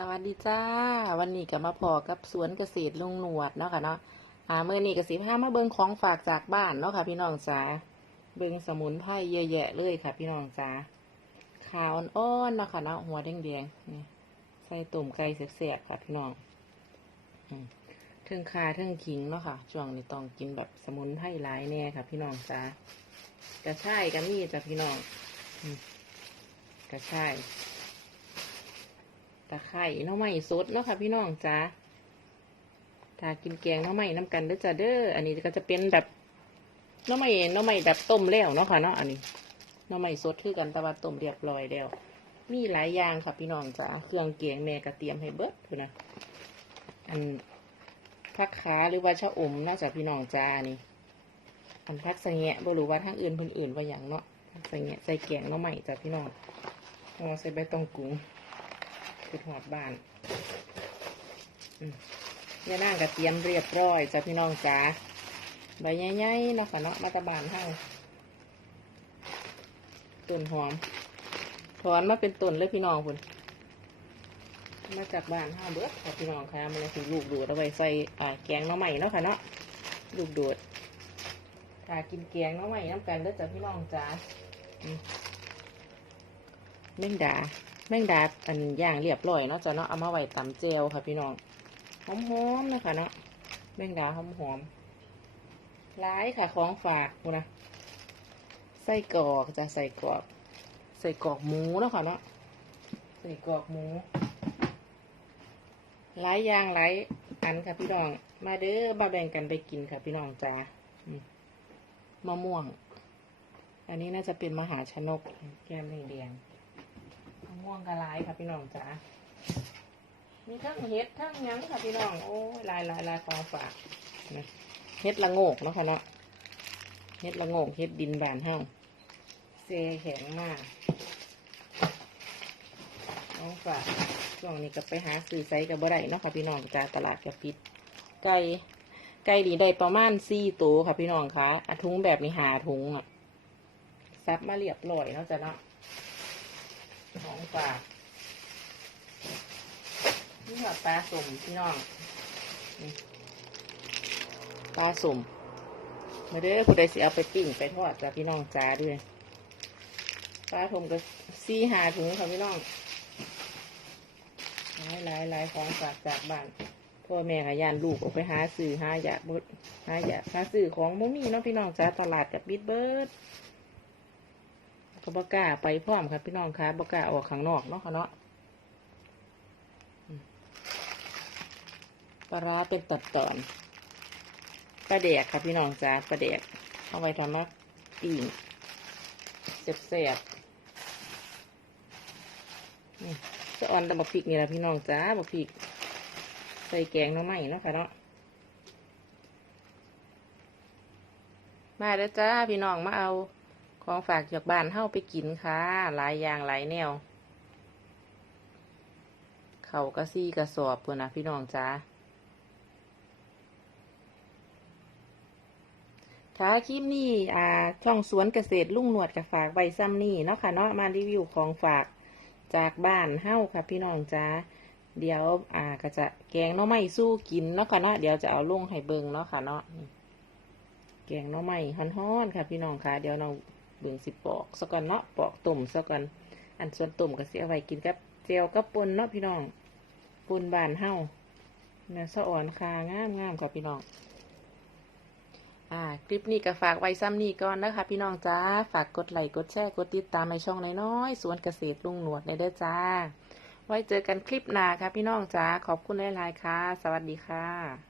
สวัสดีจ้า วันนี้ก็มาพอกับสวนเกษตรลุงหนวดเนาะค่ะเนาะอ่าเมื่อนี้ก็สิพามาเบิ่งของฝากจากบ้านเนาะค่ะ พี่น้องจ๋าเบิ่งสมุนไพรเยอะแยะเลยค่ะ พี่น้องจ๋าขาวอ่อนๆเนาะค่ะเนาะหัวแดงๆนี่ใส่ตุ่มไก่แซ่บๆค่ะ พี่น้องอืมเทิงคาเทิงขิงเนาะค่ะช่วงนี้ต้องกินแบบสมุนไพรหลายแน่ค่ะ พี่น้องจ๋ากระชายก็มีจ้ะพี่น้องอกระชาย ตะไคร่น้ำไม้สดเนาะค่ะพี่น้องจ้าถ้ากินแกงน้ำไม้น้ำกันเด้อจ้าเด้อ อันนี้ก็จะเป็นแบบน้ำไม้น้ำไม้แบบต้มแล้วเนาะค่ะเนาะ อันนี้น้ำไม้สดคือกันแต่ว่าต้มเรียบร้อยแล้ว มีหลายอย่างค่ะพี่น้องจ้าเครื่องแกงแม่ก็เตรียมให้เบิดคือนะ อันผักขาหรือว่าชะอมน่าจะพี่น้องจ้านี่ อันพักสะแงะบ่รู้ว่าทางอื่นเพิ่นอื่นว่าอย่างเนาะพักสะแงะใส่แกงน้ำไม้จ้าพี่น้องเอาใส่ใบตองกุ้ง คือหอดบ้านอืมยนั่งกระเทียมเรียบร้อยจ้ะพี่น้องจ๋าใบใหญ่ๆนะค่ะเนาะมาตะบานเฮาต้นหอม ถอนมาเป็นต้นเลยพี่น้องคุณมาจากบ้านเฮาเบิดค่ะพี่น้องค่ะมันเลยคือลูกโดดเอาไว้ใส่แกงน้องใหม่เนาะค่ะเนาะลูกโดดถ้ากินแกงน้องใหม่น้ำกันเด้อจ้ะพี่น้องจ๋าอืมแมงดา แมงดาอันย่างเรียบร้อยเนาะจ้ะเนาะเอามาไว้ตำเจลค่ะพี่น้องหอมๆนะคะเนาะแมงดาหอมๆร้ายค่ะของฝากกูนะใส่กรอกจะใส่กรอกใส่กรอกหมูนะค่ะเนาะใส่กรอกหมูหลายอย่างหลายอันค่ะพี่น้อง มาเด้อมาแบ่งกันไปกินค่ะพี่น้องจ้ามมะม่วง อันนี้น่าจะเป็นมหาชนกแก้มแดงๆ ม่วงกระลายค่ะพี่น้องจ๋า มีทั้งเห็ดทั้งยังค่ะพี่น้อง โอ้ยลายลายลายของฝากนะเห็ดละโงกเนาะค่ะเนาะเห็ดละโงกเห็ดดินบานห้างเซแข็งมากของฝากช่วงนี้ก็ไปหาซื้อไซกับบ่ได้เนาะค่ะพี่น้องจ้าตลาดกับปิด ไก่ไก่ดีได้ประมาณสี่ตัวค่ะพี่น้องคะอะถุงแบบนี้หาถุงอะซับมาเรียบร้อยเนาะจ้ะเนาะ ของฝากนี่ค่ะปลาสุ่มพี่น้องปลาสุ่มมาเด้อผู้ใดสิเอาไปปิ้งไปทอดจ้ะพี่น้องจ้าด้วยปลาสุ่มก็ซี่หาถุงค่ะพี่น้องหลายหลายหลายของฝากจากบ้านพ่อแม่ขยันลูกออกไปหาสื่อหาอยากบดหาอยากหาสื่อของบ่มีเนาะพี่น้องจ้าตลาดกับบิดเบิร์ด ก็บกล้าไปพร้อมครับพี่น้องคะบกล้าออกข้างนอกเนาะค่ะเนาะปลาร้าเป็นตัดตอนปลาแดกครับพี่น้องจ้าปลาแดกเอาไว้ทำมาปิ้งเสียบๆนี่จะอ่อนตะบะพริกนี่แหละพี่น้องจ้าบะพริก ใส่แกงน้ำไม้เนาะค่ะเนาะมาเด้อจ้าพี่น้องมาเอา ของฝากจากบ้านเฮาไปกินค่ะ หลายอย่างหลายแนว เขากระซี่กระสอบเพื่อนนะพี่น้องจ้าถ้าคลิปนี้อ่าช่องสวนเกษตรลุงหนวดกับฝากใบซ้ำนี่เนาะค่ะเนาะมารีวิวของฝากจากบ้านเฮาค่ะพี่น้องจ้าเดี๋ยวอ่าก็จะแกงหน้อไม้สู้กินเนาะค่ะเนาะเดี๋ยวจะเอาลงให้เบิงเนาะค่ะเนาะแกงหน้อไม้ฮ้อนๆค่ะพี่น้องค่ะเดี๋ยวเรา เบิ่งสิปอกสักกันเนาะปอกตุ่มสักกัน อันส่วนตุ่มก็สิเอาไว้กินกับเจลกับปนเนาะพี่น้องปนบานเฮาเนื้อสะอ่อนคางามงามค่ะพี่น้อง อ่า คลิปนี้ก็ฝากไว้ซ้ำนี้ก่อนนะคะ พี่น้องจ้า ฝากกดไลค์กดแชร์กดติดตามในช่องน้อยๆสวนเกษตรลุงหนวดในเด้อจ้า ไว้เจอกันคลิปหน้าค่ะพี่น้องจ้า ขอบคุณหลายๆค่ะ สวัสดีค่ะ